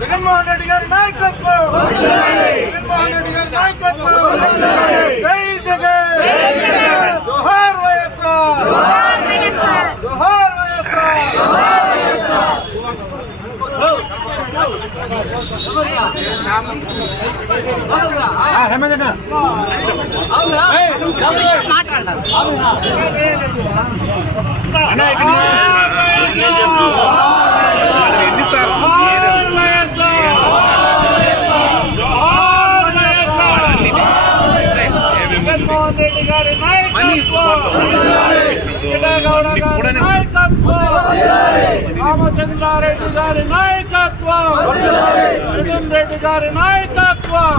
జగన్మోహన్ రెడ్డి గారి నాయకత్వం! జగన్మోహన్ రెడ్డి గారి నాయకత్వం! జై జగన్! జోహార్ వైఎస్ఆర్ జోహార్ వైఎస్ఆర్ జోహార్ వైఎస్ఆర్ జోహార్ వైఎస్ఆర్ జగన్మోహన్ రెడ్డి గారి నాయకత్వం వెంకటగౌడ గారి నాయకత్వం రామచంద్రారెడ్డి గారి నాయకత్వం రెడ్డి గారి నాయకత్వం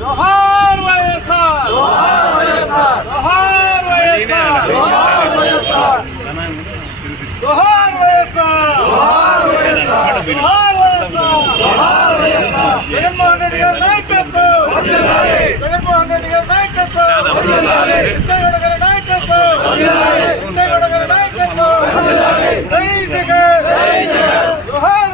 జోహార్ వైఎస్ఆర్ జోహార్ వైఎస్ఆర్ జోహార్ వైఎస్ఆర్ జోహార్ వైఎస్ఆర్ జోహార్ వైఎస్ఆర్ జగన్మోహన్ రెడ్డి గారి నాయకత్వం జగన్మోహన్ రెడ్డి గారి నాయకత్వం వెంకటగౌడ గారి నాయకత్వం వెంకటగౌడ గారి నాయకత్వం జై జగన్ జోహార్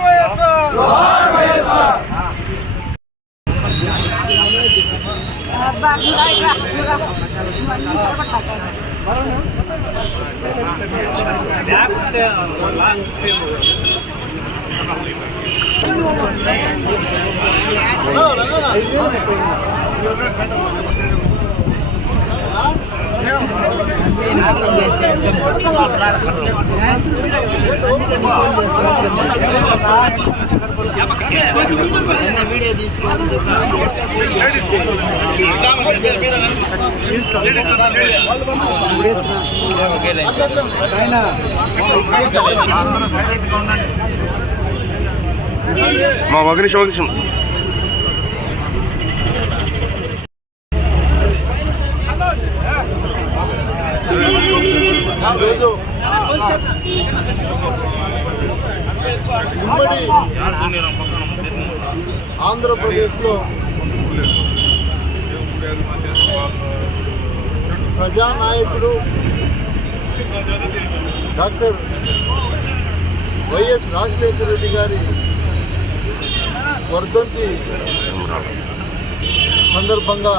వైఎస్ఆర్ జోహార్ మా ఒక నిమిషం ఉమ్మడి ఆంధ్రప్రదేశ్లో ప్రజానాయకుడు డాక్టర్ వైఎస్ రాజశేఖర రెడ్డి గారి వర్ధంతి సందర్భంగా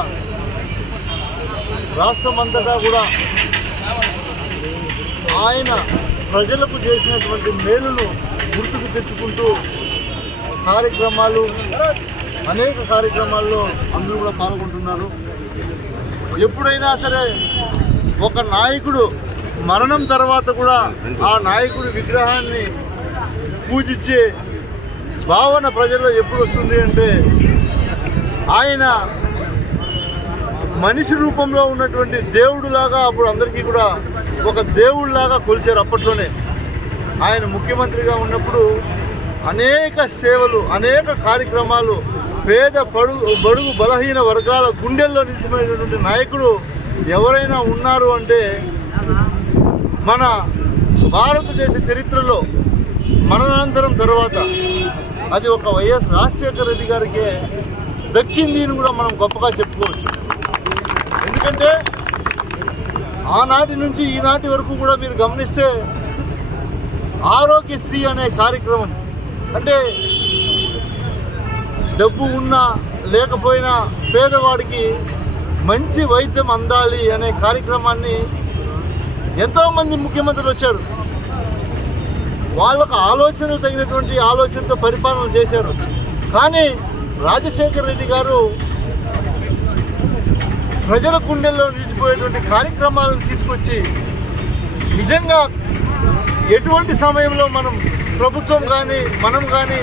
రాష్ట్రమంతటా కూడా ఆయన ప్రజలకు చేసినటువంటి మేలును గుర్తుకు తెచ్చుకుంటూ కార్యక్రమాలు అనేక కార్యక్రమాల్లో అందరూ కూడా పాల్గొంటున్నారు. ఎప్పుడైనా సరే ఒక నాయకుడు మరణం తర్వాత కూడా ఆ నాయకుడి విగ్రహాన్ని పూజించే భావన ప్రజల్లో ఎప్పుడు వస్తుంది అంటే ఆయన మనిషి రూపంలో ఉన్నటువంటి దేవుడులాగా అప్పుడు అందరికీ కూడా ఒక దేవుళ్ళాగా కొలిచారు అప్పట్లోనే. ఆయన ముఖ్యమంత్రిగా ఉన్నప్పుడు అనేక సేవలు అనేక కార్యక్రమాలు పేద బడుగు బడుగు బలహీన వర్గాల గుండెల్లో నిలిచిపోయినటువంటి నాయకుడు ఎవరైనా ఉన్నారు అంటే మన భారతదేశ చరిత్రలో మరణాంతరం తర్వాత అది ఒక వైఎస్ రాజశేఖర రెడ్డి గారికే దక్కింది అని కూడా మనం గొప్పగా చెప్పుకోవచ్చు. ఎందుకంటే ఆనాటి నుంచి ఈనాటి వరకు కూడా మీరు గమనిస్తే ఆరోగ్యశ్రీ అనే కార్యక్రమం అంటే డబ్బు ఉన్నా లేకపోయినా పేదవాడికి మంచి వైద్యం అందాలి అనే కార్యక్రమాన్ని ఎంతోమంది ముఖ్యమంత్రులు వచ్చారు. వాళ్ళకు ఆలోచనలు తగినటువంటి ఆలోచనతో పరిపాలన చేశారు. కానీ రాజశేఖర రెడ్డి గారు ప్రజల గుండెల్లో నిలిచిపోయేటువంటి కార్యక్రమాలను తీసుకొచ్చి నిజంగా ఎటువంటి సమయంలో మనం ప్రభుత్వం కానీ మనం కానీ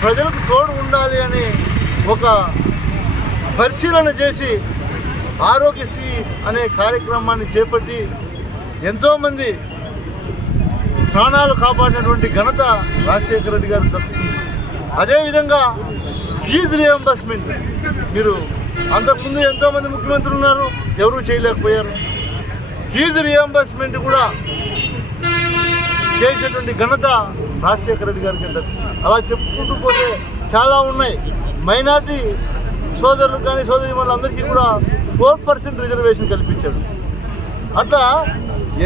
ప్రజలకు తోడు ఉండాలి అని ఒక పరిశీలన చేసి ఆరోగ్యశ్రీ అనే కార్యక్రమాన్ని చేపట్టి ఎంతోమంది ప్రాణాలు కాపాడినటువంటి ఘనత రాజశేఖర రెడ్డి గారు దక్కుతుంది అదేవిధంగా ఫీజు రియంబర్స్మెంట్ మీరు అంతకుముందు ఎంతోమంది ముఖ్యమంత్రులు ఉన్నారు ఎవరూ చేయలేకపోయారు. ఫీజు రియంబర్స్మెంట్ కూడా చేసేటువంటి ఘనత రాజశేఖర రెడ్డి గారికి దక్కుతుంది అలా చెప్పుకుంటూ పోతే చాలా ఉన్నాయి. మైనార్టీ సోదరులు కానీ సోదరి వాళ్ళందరికీ కూడా ఫోర్ పర్సెంట్ రిజర్వేషన్ కల్పించాడు. అట్లా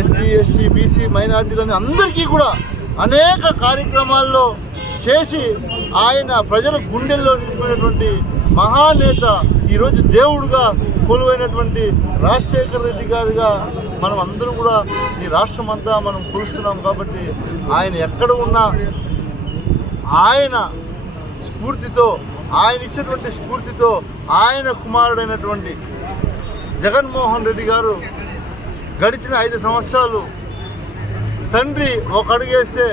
ఎస్సీ ఎస్టీ బీసీ మైనార్టీలని అందరికీ కూడా అనేక కార్యక్రమాల్లో చేసి ఆయన ప్రజల గుండెల్లో నిలిచిపోయినటువంటి మహానేత ఈరోజు దేవుడుగా కొలువైనటువంటి రాజశేఖర రెడ్డి గారుగా మనం అందరూ కూడా ఈ రాష్ట్రం అంతా మనం కూలుస్తున్నాం కాబట్టి ఆయన ఎక్కడ ఉన్నా ఆయన స్ఫూర్తితో ఆయన ఇచ్చినటువంటి స్ఫూర్తితో ఆయన కుమారుడైనటువంటి జగన్మోహన్ రెడ్డి గారు గడిచిన ఐదు సంవత్సరాలు తండ్రి ఒక అడుగు వేస్తే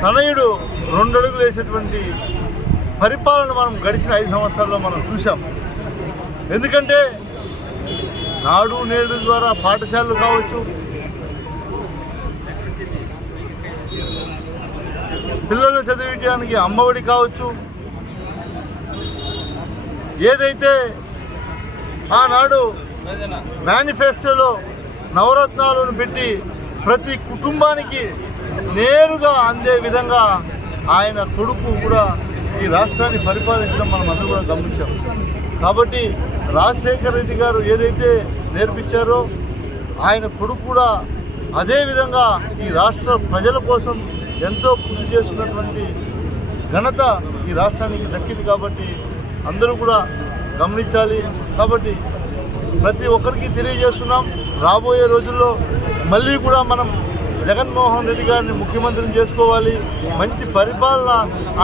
తనయుడు రెండు అడుగులు వేసేటువంటి పరిపాలన మనం గడిచిన ఐదు సంవత్సరాల్లో మనం చూసాం ఎందుకంటే నాడు నేడు ద్వారా పాఠశాలలు కావచ్చు పిల్లలు చదివించడానికి అమ్మఒడి కావచ్చు ఏదైతే ఆనాడు మేనిఫెస్టోలో నవరత్నాలను పెట్టి ప్రతి కుటుంబానికి నేరుగా అందే విధంగా ఆయన కొడుకు కూడా ఈ రాష్ట్రాన్ని పరిపాలించడం మనం అందరూ కూడా గమనించాం. కాబట్టి రాజశేఖర రెడ్డి గారు ఏదైతే నేర్పించారో ఆయన కొడుకు కూడా అదేవిధంగా ఈ రాష్ట్ర ప్రజల కోసం ఎంతో కృషి చేస్తున్నటువంటి ఘనత ఈ రాష్ట్రానికి దక్కింది కాబట్టి అందరూ కూడా గమనించాలి. కాబట్టి ప్రతి ఒక్కరికి తెలియజేస్తున్నాం. రాబోయే రోజుల్లో మళ్ళీ కూడా మనం జగన్మోహన్ రెడ్డి గారిని ముఖ్యమంత్రిని చేసుకోవాలి. మంచి పరిపాలన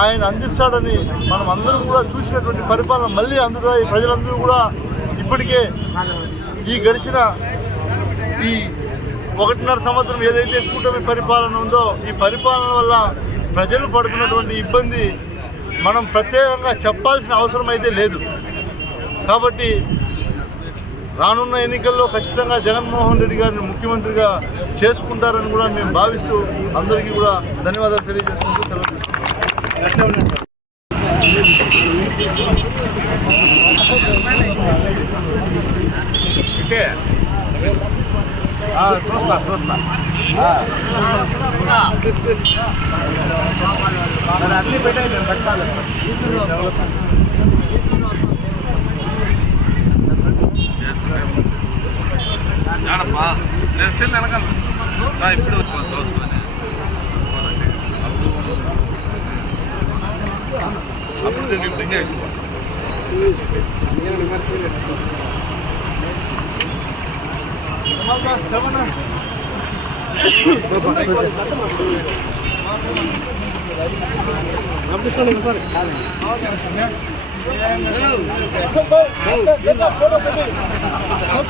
ఆయన అందిస్తాడని మనం అందరం కూడా చూసినటువంటి పరిపాలన మళ్ళీ అందుతాయి. ప్రజలందరూ కూడా ఇప్పటికే ఈ గడిచిన ఈ ఒకటిన్నర సంవత్సరం ఏదైతే కూటమి పరిపాలన ఉందో ఈ పరిపాలన వల్ల ప్రజలు పడుతున్నటువంటి ఇబ్బంది మనం ప్రత్యేకంగా చెప్పాల్సిన అవసరం అయితే లేదు. కాబట్టి రానున్న ఎన్నికల్లో ఖచ్చితంగా జగన్మోహన్ రెడ్డి గారిని ముఖ్యమంత్రిగా చేసుకుంటారని కూడా మేము భావిస్తూ అందరికీ కూడా ధన్యవాదాలు తెలియజేసుకుంటూ సెలవు చూస్తా చూస్తా. అన్ని పెట్టాయి పెట్టాలి జాడప్పా నేను సెల్ వెనకాల ఇప్పుడు దోసుకొని అప్పుడు నేను ఇప్పుడు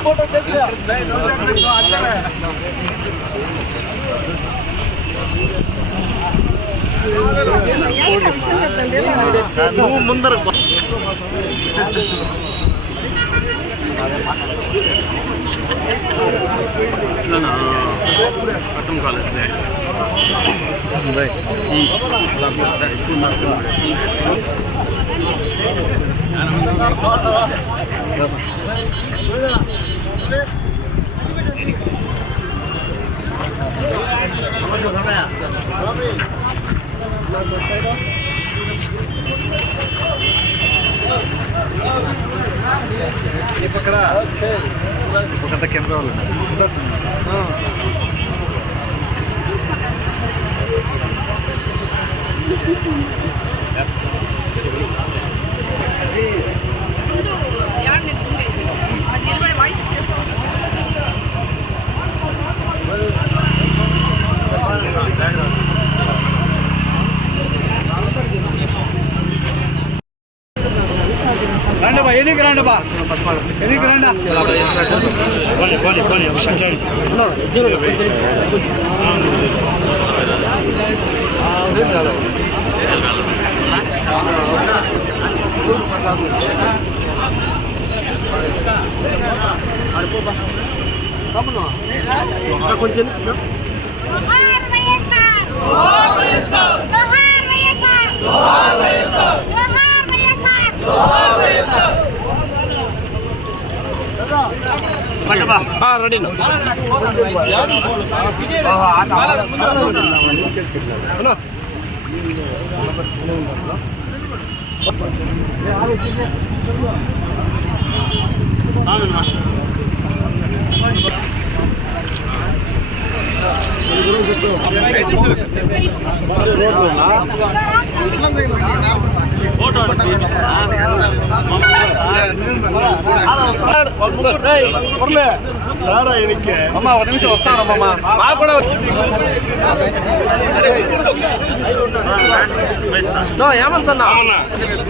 ఇంకా ఎక్కువ నువ్వు ముందర పట్టం కాలేజ్ ఈ పక్కన ఒక కెమెరా వాళ్ళు ముందు రండి ఎన్నికి రండి? ఎన్నికి రండి కొంచెం వైఎస్ఆర్ జోహార్ వైఎస్ఆర్ జోహార్ వైఎస్ఆర్ జోహార్ వైఎస్ఆర్ జోహార్ వైఎస్ఆర్ అమ్మ ఒక నిమిషం వస్తానమ్మా మాకు కూడా నో, ఏమని సన్నా ఇట్లు తిరిగి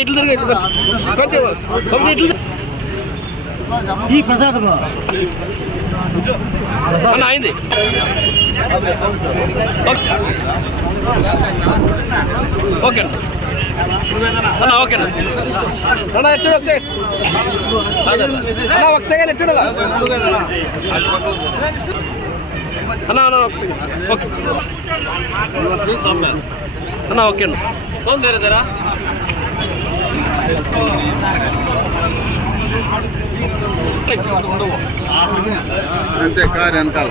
ఇట్లు కొంచెం ఈ ప్రసాదం అన్న అయింది. ఓకే. ఓకే ఓకేనా? అన్న ఎట్టు వచ్చే? అన్న ఒక సెకండ్ ఎట్టు అన్న అన్న ఒక సెకండ్ ఓకే. అన్న ఓకే అన్న. ఫోన్ తెరదరా అంతే కారు వెనకాల.